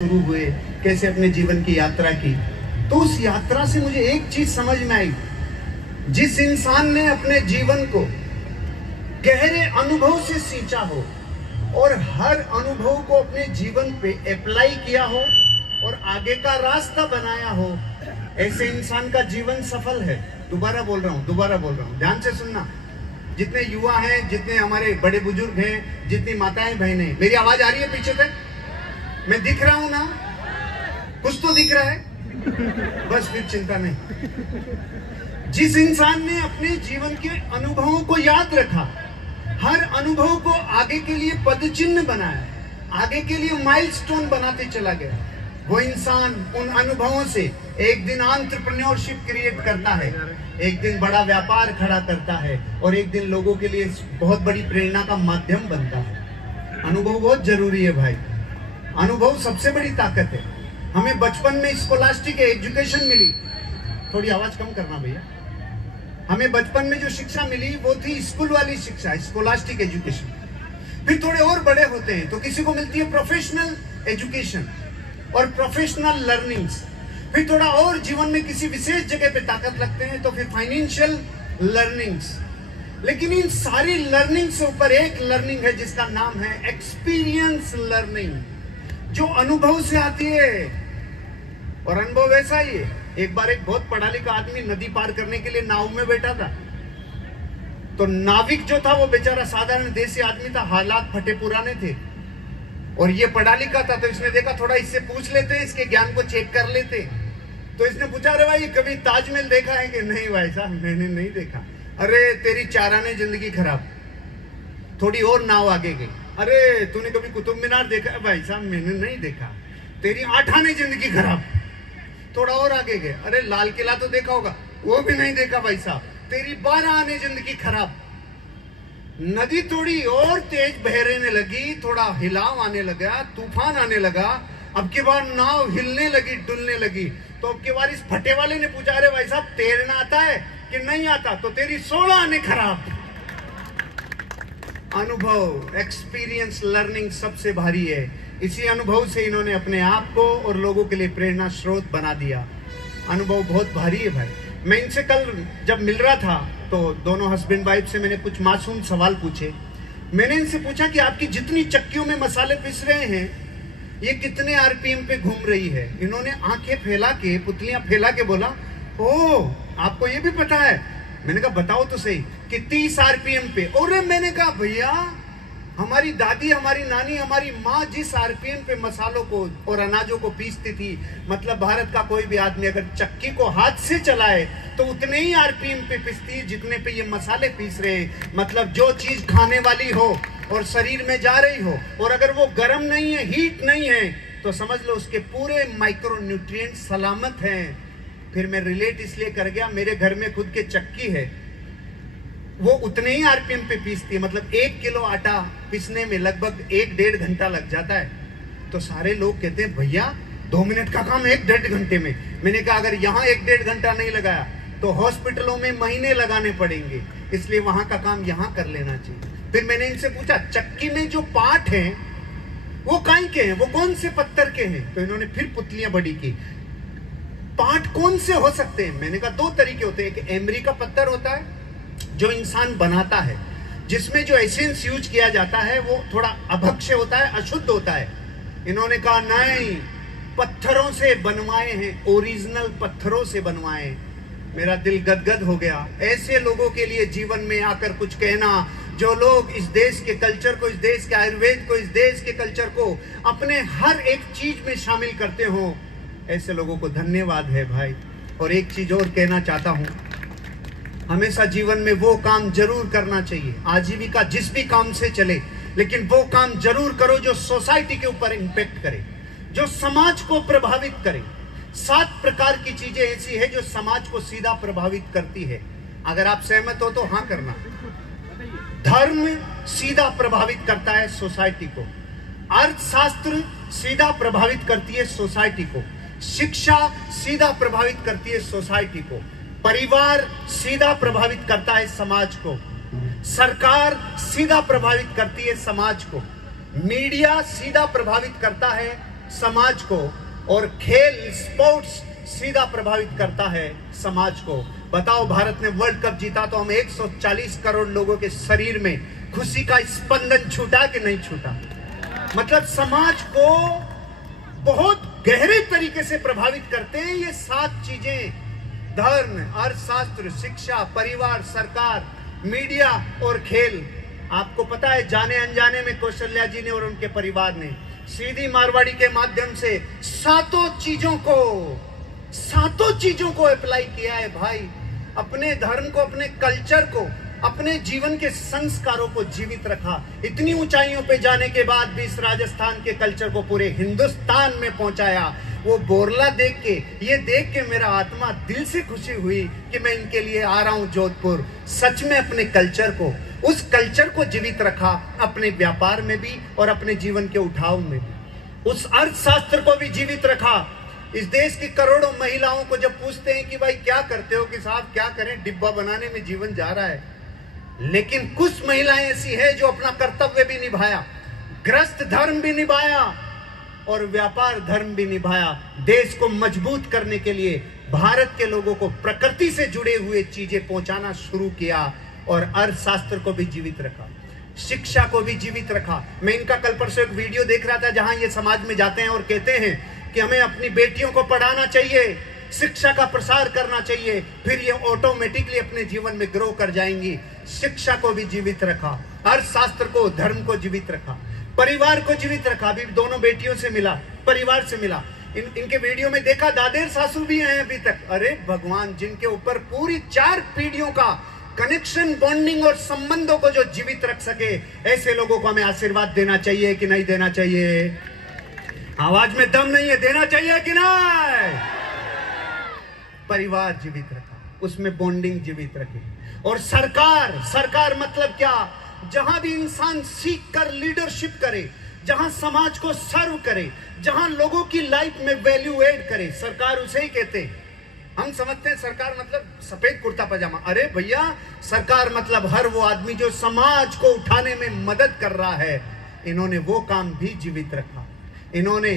शुरू हुए, कैसे अपने जीवन की यात्रा की। तो उस यात्रा से मुझे एक चीज समझ में आई, जिस इंसान ने अपने जीवन को गहरे अनुभव से सींचा हो और हर अनुभव को अपने जीवन पे अप्लाई किया हो और आगे का रास्ता बनाया हो, ऐसे इंसान का जीवन सफल है। दोबारा बोल रहा हूं, ध्यान से सुनना। जितने युवा हैं, जितने हमारे बड़े बुजुर्ग हैं, जितनी माताएं बहनें, मेरी आवाज आ रही है पीछे तक? मैं दिख रहा हूं ना? कुछ तो दिख रहा है, बस फिर चिंता नहीं। जिस इंसान ने अपने जीवन के अनुभवों को याद रखा, हर अनुभव को आगे के लिए पदचिन्ह बनाया, आगे के लिए माइलस्टोन बनाते चला गया, वो इंसान उन अनुभवों से एक दिन एंटरप्रेन्योरशिप क्रिएट करता है, एक दिन बड़ा व्यापार खड़ा करता है और एक दिन लोगों के लिए बहुत बड़ी प्रेरणा का माध्यम बनता है। अनुभव बहुत जरूरी है भाई, अनुभव सबसे बड़ी ताकत है। हमें बचपन में स्कॉलास्टिक एजुकेशन मिली, थोड़ी आवाज कम करना भैया। हमें बचपन में जो शिक्षा मिली वो थी स्कूल वाली शिक्षा, स्कॉलास्टिक एजुकेशन। फिर थोड़े और बड़े होते हैं तो किसी को मिलती है प्रोफेशनल एजुकेशन और प्रोफेशनल लर्निंग्स। फिर थोड़ा और जीवन में किसी विशेष जगह पे ताकत लगते हैं तो फिर फाइनेंशियल लर्निंग्स। लेकिन इन सारी लर्निंग से ऊपर एक लर्निंग है जिसका नाम है एक्सपीरियंस लर्निंग, जो अनुभव से आती है। और अनुभव ऐसा ही है, एक बार एक बहुत पढ़ा लिखा आदमी नदी पार करने के लिए नाव में बैठा था। तो नाविक जो था वो बेचारा साधारण देसी आदमी था, हालात फटे पुराने थे और ये पढ़ा लिखा था। तो इसने देखा थोड़ा इससे पूछ लेते, इसके ज्ञान को चेक कर लेते। तो इसने पूछा, अरे भाई कभी ताजमहल देखा है कि नहीं? भाई साहब मैंने नहीं देखा। अरे तेरी चाराने जिंदगी खराब। थोड़ी और नाव आगे गई, अरे तूने कभी कुतुब मीनार देखा है? भाई साहब मैंने नहीं देखा। तेरी 8 आने जिंदगी खराब। थोड़ा और आगे गए, अरे लाल किला तो देखा होगा? वो भी नहीं देखा भाई साहब। तेरी 12 आने जिंदगी खराब। नदी थोड़ी और तेज बहने लगी, थोड़ा हिलाव आने लगा, तूफान आने लगा। अब की बार नाव हिलने लगी, डुलने लगी। तो अब की बार इस फटे वाले ने पूछा, अरे भाई साहब तैरना आता है कि नहीं आता? तो तेरी 16 आने खराब। अनुभव, एक्सपीरियंस लर्निंग सबसे भारी है। इसी अनुभव से इन्होंने अपने आप को और लोगों के लिए प्रेरणा स्रोत बना दिया। अनुभव बहुत भारी है भाई। मैं इनसे कल जब मिल रहा था तो दोनों हस्बैंड वाइफ से मैंने कुछ मासूम सवाल पूछे। मैंने इनसे पूछा कि आपकी जितनी चक्कियों में मसाले पिस रहे हैं, ये कितने आरपीएम पे घूम रही है? इन्होंने आंखें फैला के, पुतलियां फैला के बोला, ओ आपको ये भी पता है? मैंने कहा बताओ तो सही, कि 30 आरपीएम पे। और मैंने कहा भैया, हमारी दादी, हमारी नानी, हमारी माँ जिस आरपीएम पे मसालों को और अनाजों को पीसती थी, मतलब भारत का कोई भी आदमी अगर चक्की को हाथ से चलाए तो उतने ही आरपीएम पे पीसती है जितने पे ये मसाले पीस रहे हैं। मतलब जो चीज खाने वाली हो और शरीर में जा रही हो और अगर वो गर्म नहीं है, हीट नहीं है, तो समझ लो उसके पूरे माइक्रो न्यूट्रिएंट सलामत हैं। फिर मैं रिलेट इसलिए कर गया, मेरे घर में खुद के चक्की है, वो उतने ही आरपीएम पे पीसती है। मतलब 1 किलो आटा पीसने में लगभग 1-1.5 घंटा लग जाता है। तो सारे लोग कहते हैं भैया 2 मिनट का काम 1-1.5 घंटे में। मैंने कहा अगर यहाँ 1-1.5 घंटा नहीं लगाया तो हॉस्पिटलों में महीने लगाने पड़ेंगे, इसलिए वहां का काम यहाँ कर लेना चाहिए। फिर मैंने इनसे पूछा, चक्की में जो पार्ट है वो काई के हैं, वो कौन से पत्थर के हैं? तो इन्होंने फिर पुतलियां बड़ी की, पार्ट कौन से हो सकते हैं? मैंने कहा 2 तरीके होते हैं। एक एमरी का पत्थर होता है जो इंसान बनाता है, जिसमें जो एसेंस यूज किया जाता है वो थोड़ा अभक्ष्य होता है, अशुद्ध होता है। इन्होंने कहा नहीं, पत्थरों से बनवाए हैं, ओरिजिनल पत्थरों से बनवाए। मेरा दिल गदगद हो गया। ऐसे लोगों के लिए जीवन में आकर कुछ कहना, जो लोग इस देश के कल्चर को, इस देश के आयुर्वेद को, इस देश के कल्चर को अपने हर एक चीज में शामिल करते हो, ऐसे लोगों को धन्यवाद है भाई। और एक चीज और कहना चाहता हूं, हमेशा जीवन में वो काम जरूर करना चाहिए, आजीविका जिस भी काम से चले, लेकिन वो काम जरूर करो जो सोसाइटी के ऊपर इंपैक्ट करे, जो समाज को प्रभावित करे। 7 प्रकार की चीजें ऐसी है जो समाज को सीधा प्रभावित करती है। अगर आप सहमत हो तो हाँ करना। धर्म सीधा प्रभावित करता है सोसाइटी को, अर्थशास्त्र सीधा प्रभावित करती है सोसाइटी को, शिक्षा सीधा प्रभावित करती है सोसाइटी को, परिवार सीधा प्रभावित करता है समाज को, सरकार सीधा प्रभावित करती है समाज को, मीडिया सीधा प्रभावित करता है समाज को, और खेल स्पोर्ट्स सीधा प्रभावित करता है समाज को। बताओ, भारत ने वर्ल्ड कप जीता तो हम 140 करोड़ लोगों के शरीर में खुशी का स्पंदन छूटा कि नहीं छूटा? मतलब समाज को बहुत गहरे तरीके से प्रभावित करते हैं ये 7 चीजें: धर्म, अर्थशास्त्र, शिक्षा, परिवार, सरकार, मीडिया और खेल। आपको पता है, जाने अनजाने में कौशल्या जी ने और उनके परिवार ने सीधी मारवाड़ी के माध्यम से सातों चीजों को अप्लाई किया है भाई। अपने धर्म को, अपने कल्चर को, अपने जीवन के संस्कारों को जीवित रखा। इतनी ऊंचाइयों पे जाने के बाद भी इस राजस्थान के कल्चर को पूरे हिंदुस्तान में पहुंचाया। वो बोरला देख के, ये देख के मेरा आत्मा दिल से खुशी हुई कि मैं इनके लिए आ रहा हूं जोधपुर। सच में अपने कल्चर को, उस कल्चर को जीवित रखा अपने व्यापार में भी और अपने जीवन के उठाव में भी। उस अर्थशास्त्र को भी जीवित रखा। इस देश की करोड़ों महिलाओं को जब पूछते हैं कि भाई क्या करते हो, कि साहब क्या करें, डिब्बा बनाने में जीवन जा रहा है। लेकिन कुछ महिलाएं ऐसी है जो अपना कर्तव्य भी निभाया, ग्रस्त धर्म भी निभाया और व्यापार धर्म भी निभाया। देश को मजबूत करने के लिए भारत के लोगों को प्रकृति से जुड़े हुए चीजें पहुंचाना शुरू किया और अर्थशास्त्र को भी जीवित रखा, शिक्षा को भी जीवित रखा। मैं इनका कल परसों एक वीडियो देख रहा था जहां ये समाज में जाते हैं और कहते हैं कि हमें अपनी बेटियों को पढ़ाना चाहिए, शिक्षा का प्रसार करना चाहिए, फिर ये ऑटोमेटिकली अपने जीवन में ग्रो कर जाएंगी। शिक्षा को भी जीवित रखा, अर्थशास्त्र को, धर्म को जीवित रखा, परिवार को जीवित रखा। अभी दोनों बेटियों से मिला, परिवार से मिला। इनके वीडियो में देखा दादेर सासू भी हैं अभी तक। अरे भगवान, जिनके ऊपर पूरी 4 पीढ़ियों का कनेक्शन, बॉन्डिंग और संबंधों को जो जीवित रख सके, ऐसे लोगों को हमें आशीर्वाद देना चाहिए कि नहीं देना चाहिए? आवाज में दम नहीं है, देना चाहिए कि नहीं? परिवार जीवित रखा, उसमें बॉन्डिंग जीवित रखी। और सरकार मतलब क्या? जहां भी इंसान सीख कर लीडरशिप करे, जहां समाज को सर्व करे, जहां लोगों की लाइफ में वैल्यू ऐड करे, सरकार उसे ही कहते हैं। हम समझते हैं सरकार मतलब सफेद कुर्ता पजामा। अरे भैया, सरकार मतलब हर वो आदमी जो समाज को उठाने में मदद कर रहा है। इन्होंने वो काम भी जीवित रखा। इन्होंने